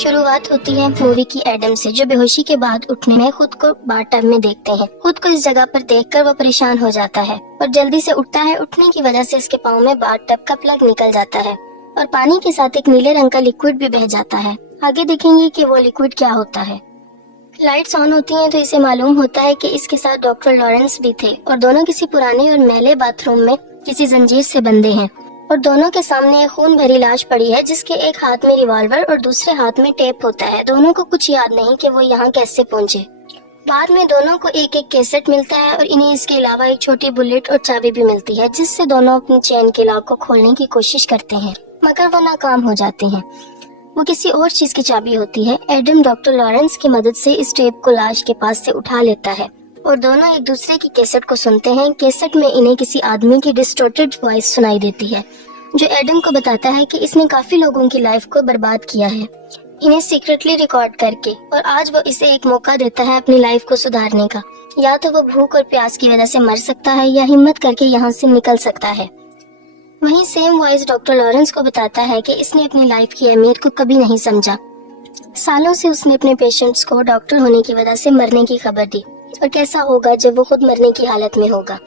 शुरुआत होती है मूवी की एडम से, जो बेहोशी के बाद उठने में खुद को बाथटब में देखते हैं। खुद को इस जगह पर देखकर वो परेशान हो जाता है और जल्दी से उठता है। उठने की वजह से इसके पाँव में बाथटब का प्लग निकल जाता है और पानी के साथ एक नीले रंग का लिक्विड भी बह जाता है। आगे देखेंगे कि वो लिक्विड क्या होता है। लाइट्स ऑन होती हैं तो इसे मालूम होता है कि इसके साथ डॉक्टर लॉरेंस भी थे और दोनों किसी पुराने और मैले बाथरूम में किसी जंजीर से बंधे हैं और दोनों के सामने एक खून भरी लाश पड़ी है, जिसके एक हाथ में रिवॉल्वर और दूसरे हाथ में टेप होता है। दोनों को कुछ याद नहीं कि वो यहाँ कैसे पहुँचे। बाद में दोनों को एक एक कैसेट मिलता है और इन्हें इसके अलावा एक छोटी बुलेट और चाबी भी मिलती है, जिससे दोनों अपनी चेन के लॉक को खोलने की कोशिश करते हैं, मगर वो नाकाम हो जाते हैं। वो किसी और चीज की चाबी होती है। एडम डॉक्टर लॉरेंस की मदद से इस टेप को लाश के पास से उठा लेता है और दोनों एक दूसरे की कैसेट को सुनते हैं। कैसेट में इन्हें किसी आदमी की डिस्टॉर्टेड वॉइस सुनाई देती है, जो एडम को बताता है कि इसने काफी लोगों की लाइफ को बर्बाद किया है, इन्हें सीक्रेटली रिकॉर्ड करके, और आज वो इसे एक मौका देता है अपनी लाइफ को सुधारने का। या तो वो भूख और प्यास की वजह से मर सकता है या हिम्मत करके यहाँ से निकल सकता है। वहीं सेम वॉइस डॉक्टर लॉरेंस को बताता है कि इसने अपनी लाइफ की अहमियत को कभी नहीं समझा। सालों से उसने अपने पेशेंट्स को डॉक्टर होने की वजह से मरने की खबर दी, और कैसा होगा जब वो खुद मरने की हालत में होगा।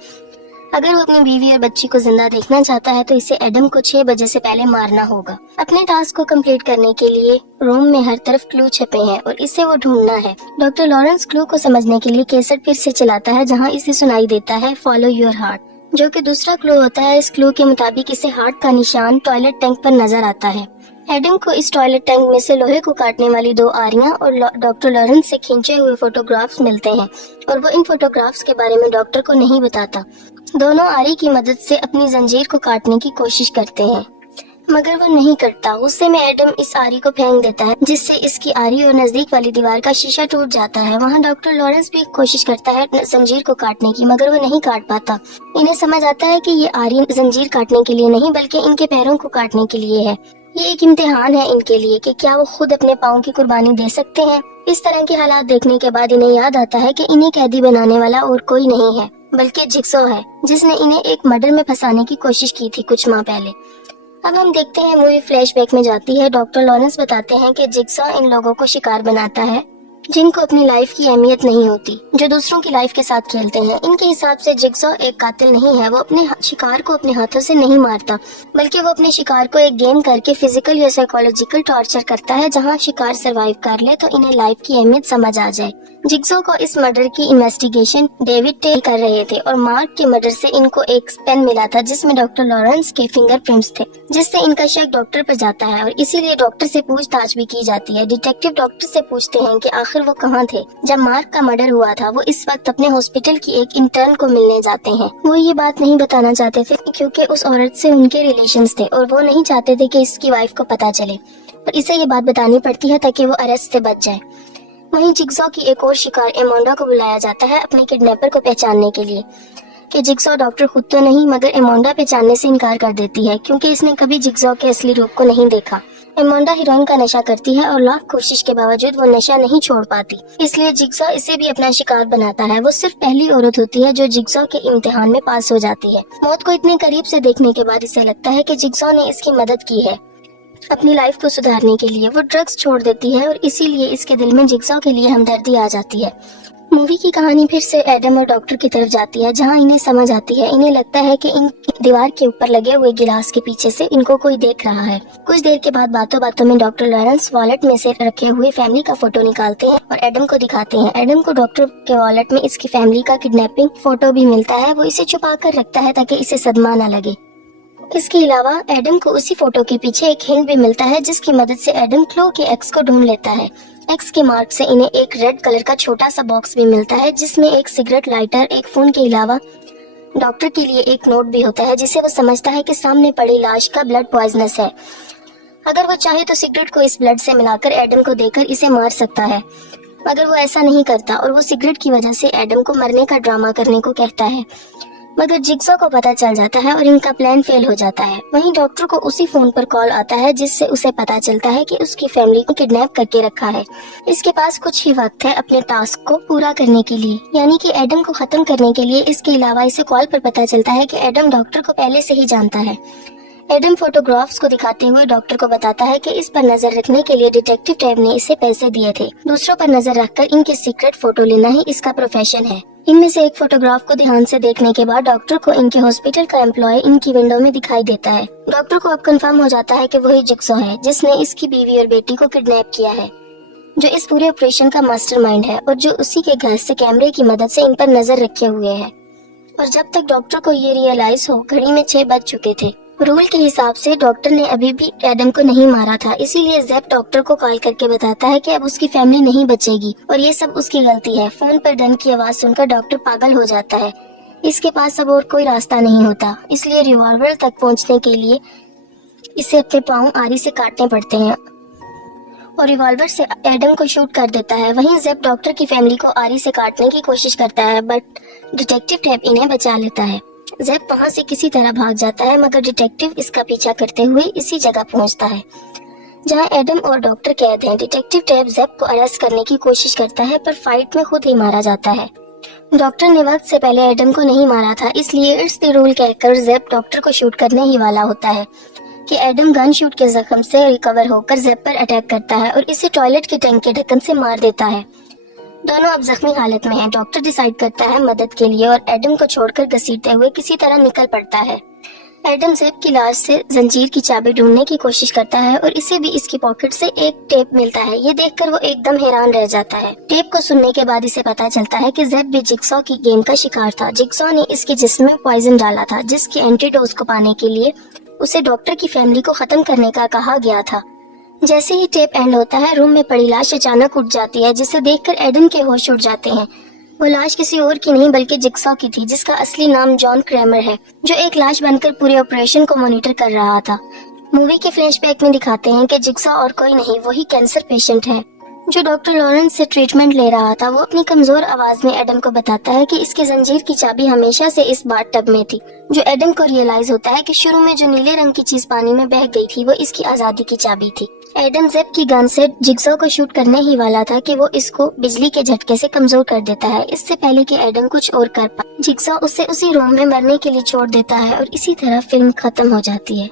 अगर वो अपनी बीवी और बच्ची को जिंदा देखना चाहता है तो इसे एडम को 6 बजे से पहले मारना होगा। अपने टास्क को कंप्लीट करने के लिए रूम में हर तरफ क्लू छपे हैं और इसे वो ढूंढना है। डॉक्टर लॉरेंस क्लू को समझने के लिए कैसेट फिर से चलाता है, जहाँ इसे सुनाई देता है फॉलो योर हार्ट, जो कि दूसरा क्लू होता है। इस क्लू के मुताबिक इसे हार्ट का निशान टॉयलेट टैंक पर नजर आता है। एडम को इस टॉयलेट टैंक में से लोहे को काटने वाली 2 आरियां और डॉक्टर लॉरेंस से खींचे हुए फोटोग्राफ्स मिलते हैं, और वो इन फोटोग्राफ्स के बारे में डॉक्टर को नहीं बताता। दोनों आरी की मदद से अपनी जंजीर को काटने की कोशिश करते हैं, मगर वो नहीं करता। गुस्से में एडम इस आरी को फेंक देता है, जिससे इसकी आरी और नजदीक वाली दीवार का शीशा टूट जाता है। वहाँ डॉक्टर लॉरेंस भी कोशिश करता है जंजीर को काटने की, मगर वो नहीं काट पाता। इन्हें समझ आता है कि ये आरी जंजीर काटने के लिए नहीं, बल्कि इनके पैरों को काटने के लिए है। ये एक इम्तिहान है इनके लिए कि क्या वो खुद अपने पाँव की कुर्बानी दे सकते हैं। इस तरह के हालात देखने के बाद इन्हें याद आता है कि इन्हें कैदी बनाने वाला और कोई नहीं है, बल्कि जिग्सॉ है, जिसने इन्हें एक मर्डर में फंसाने की कोशिश की थी कुछ माह पहले। अब हम देखते हैं मूवी फ्लैशबैक में जाती है। डॉक्टर लॉरेंस बताते हैं कि जिग्सॉ इन लोगों को शिकार बनाता है जिनको अपनी लाइफ की अहमियत नहीं होती, जो दूसरों की लाइफ के साथ खेलते हैं। इनके हिसाब से जिग्सॉ एक कातिल नहीं है। वो अपने शिकार को अपने हाथों से नहीं मारता, बल्कि वो अपने शिकार को एक गेम करके फिजिकल या साइकोलॉजिकल टॉर्चर करता है, जहां शिकार सरवाइव कर ले तो इन्हें लाइफ की अहमियत समझ आ जाए। जिग्सॉ को इस मर्डर की इन्वेस्टिगेशन डेविड टे कर रहे थे, और मार्क के मर्डर से इनको एक पेन मिला था जिसमें डॉक्टर लॉरेंस के फिंगरप्रिंट्स थे, जिससे इनका शक डॉक्टर पर जाता है, और इसीलिए डॉक्टर से पूछताछ भी की जाती है। डिटेक्टिव डॉक्टर से पूछते हैं कि आखिर वो कहाँ थे जब मार्क का मर्डर हुआ था। वो इस वक्त अपने हॉस्पिटल की एक इंटर्न को मिलने जाते हैं। वो ये बात नहीं बताना चाहते थे क्योंकि उस औरत से उनके रिलेशंस थे, और वो नहीं चाहते थे कि इसकी वाइफ को पता चले, और इसे ये बात बतानी पड़ती है ताकि वो अरेस्ट से बच जाए। वहीं जिग्सॉ की एक और शिकार एमोंडा को बुलाया जाता है अपने किडनैपर को पहचानने के लिए, कि जिग्सॉ डॉक्टर खुद तो नहीं, मगर एमोंडा पहचानने से इनकार कर देती है क्योंकि इसने कभी जिग्सॉ के असली रूप को नहीं देखा। एमोंडा हीरोइन का नशा करती है और लाख कोशिश के बावजूद वो नशा नहीं छोड़ पाती, इसलिए जिग्सॉ इसे भी अपना शिकार बनाता है। वो सिर्फ पहली औरत होती है जो जिग्सॉ के इम्तिहान में पास हो जाती है। मौत को इतने करीब से देखने के बाद इसे लगता है कि जिग्सॉ ने इसकी मदद की है अपनी लाइफ को सुधारने के लिए। वो ड्रग्स छोड़ देती है और इसीलिए इसके दिल में जिग्सॉ के लिए हमदर्दी आ जाती है। मूवी की कहानी फिर से एडम और डॉक्टर की तरफ जाती है, जहां इन्हें समझ आती है। इन्हें लगता है कि इन दीवार के ऊपर लगे हुए गिलास के पीछे से इनको कोई देख रहा है। कुछ देर के बाद बातों बातों में डॉक्टर लॉरेंस वॉलेट में से रखे हुए फैमिली का फोटो निकालते हैं और एडम को दिखाते हैं। एडम को डॉक्टर के वॉलेट में इसकी फैमिली का किडनैपिंग फोटो भी मिलता है। वो इसे छुपा कर रखता है ताकि इसे सदमा न लगे। इसके अलावा एडम को उसी फोटो के पीछे एक हिंट भी मिलता है, जिसकी मदद से एडम क्लो के एक्स को ढूंढ लेता है। एक्स के मार्क से इन्हें एक रेड कलर का छोटा सा बॉक्स भी मिलता है, जिसमें एक सिगरेट लाइटर, एक फोन के अलावा डॉक्टर के लिए एक नोट भी होता है, जिसे वो समझता है कि सामने पड़ी लाश का ब्लड पॉइजनस है। अगर वो चाहे तो सिगरेट को इस ब्लड से मिलाकर एडम को देकर इसे मार सकता है, मगर वो ऐसा नहीं करता और वो सिगरेट की वजह से एडम को मरने का ड्रामा करने को कहता है। मगर जिग्सॉ को पता चल जाता है और इनका प्लान फेल हो जाता है। वहीं डॉक्टर को उसी फोन पर कॉल आता है, जिससे उसे पता चलता है कि उसकी फैमिली को किडनैप करके रखा है। इसके पास कुछ ही वक्त है अपने टास्क को पूरा करने के लिए, यानी कि एडम को खत्म करने के लिए। इसके अलावा इसे कॉल पर पता चलता है कि एडम डॉक्टर को पहले से ही जानता है। एडम फोटोग्राफ्स को दिखाते हुए डॉक्टर को बताता है कि इस पर नजर रखने के लिए डिटेक्टिव टैब ने इसे पैसे दिए थे। दूसरों पर नजर रखकर इनकी सीक्रेट फोटो लेना ही इसका प्रोफेशन है। इनमें से एक फोटोग्राफ को ध्यान से देखने के बाद डॉक्टर को इनके हॉस्पिटल का एम्प्लॉय इनकी विंडो में दिखाई देता है। डॉक्टर को अब कंफर्म हो जाता है कि वही जिक्सॉ है जिसने इसकी बीवी और बेटी को किडनैप किया है, जो इस पूरे ऑपरेशन का मास्टरमाइंड है और जो उसी के घर से कैमरे की मदद से इन पर नजर रखे हुए है। और जब तक डॉक्टर को ये रियलाइज हो, घड़ी में 6 बज चुके थे। रूल के हिसाब से डॉक्टर ने अभी भी एडम को नहीं मारा था, इसीलिए ज़ेप डॉक्टर को कॉल करके बताता है कि अब उसकी फैमिली नहीं बचेगी और ये सब उसकी गलती है। फोन पर गन की आवाज सुनकर डॉक्टर पागल हो जाता है। इसके पास अब और कोई रास्ता नहीं होता, इसलिए रिवॉल्वर तक पहुंचने के लिए इसे अपने पाँव आरी से काटने पड़ते हैं और रिवॉल्वर से एडम को शूट कर देता है। वहीं ज़ेप डॉक्टर की फैमिली को आरी से काटने की कोशिश करता है, बट डिटेक्टिव टैब इन्हें बचा लेता है। ज़ेप वहां से किसी तरह भाग जाता है, मगर डिटेक्टिव इसका पीछा करते हुए इसी जगह पहुंचता है जहां एडम और डॉक्टर कैद हैं। डिटेक्टिव टैब ज़ेप को अरेस्ट करने की कोशिश करता है, पर फाइट में खुद ही मारा जाता है। डॉक्टर ने वक्त से पहले एडम को नहीं मारा था, इसलिए इट्स द रूल कहकर ज़ेप डॉक्टर को शूट करने ही वाला होता है कि एडम गन शूट के जख्म से रिकवर होकर ज़ेप पर अटैक करता है और इसे टॉयलेट के टैंक के ढक्कन से मार देता है। दोनों अब जख्मी हालत में हैं। डॉक्टर डिसाइड करता है मदद के लिए और एडम को छोड़कर घसीटते हुए किसी तरह निकल पड़ता है। एडम ज़ेप की लाश से जंजीर की चाबी ढूंढने की कोशिश करता है और इसे भी इसकी पॉकेट से एक टेप मिलता है। ये देखकर वो एकदम हैरान रह जाता है। टेप को सुनने के बाद इसे पता चलता है कि ज़ेप भी जिक्सॉ की गेम का शिकार था। जिक्सॉ ने इसके जिस्म में पॉइजन डाला था, जिसकी एंटीडोज को पाने के लिए उसे डॉक्टर की फैमिली को खत्म करने का कहा गया था। जैसे ही टेप एंड होता है, रूम में पड़ी लाश अचानक उठ जाती है, जिसे देखकर एडम के होश उड़ जाते हैं। वो लाश किसी और की नहीं बल्कि जिक्सॉ की थी, जिसका असली नाम जॉन क्रैमर है, जो एक लाश बनकर पूरे ऑपरेशन को मॉनिटर कर रहा था। मूवी के फ्लैशबैक में दिखाते हैं कि जिक्सॉ और कोई नहीं, वही कैंसर पेशेंट है जो डॉक्टर लॉरेंस से ट्रीटमेंट ले रहा था। वो अपनी कमजोर आवाज में एडम को बताता है कि इसकी जंजीर की चाबी हमेशा से इस बाथटब में थी। जो एडम को रियलाइज होता है कि शुरू में जो नीले रंग की चीज पानी में बह गई थी वो इसकी आजादी की चाबी थी। एडम ज़ेप की गन से जिक्सॉ को शूट करने ही वाला था कि वो इसको बिजली के झटके से कमजोर कर देता है, इससे पहले कि एडम कुछ और कर पाए। जिक्सॉ उसे उसी रूम में मरने के लिए छोड़ देता है और इसी तरह फिल्म खत्म हो जाती है।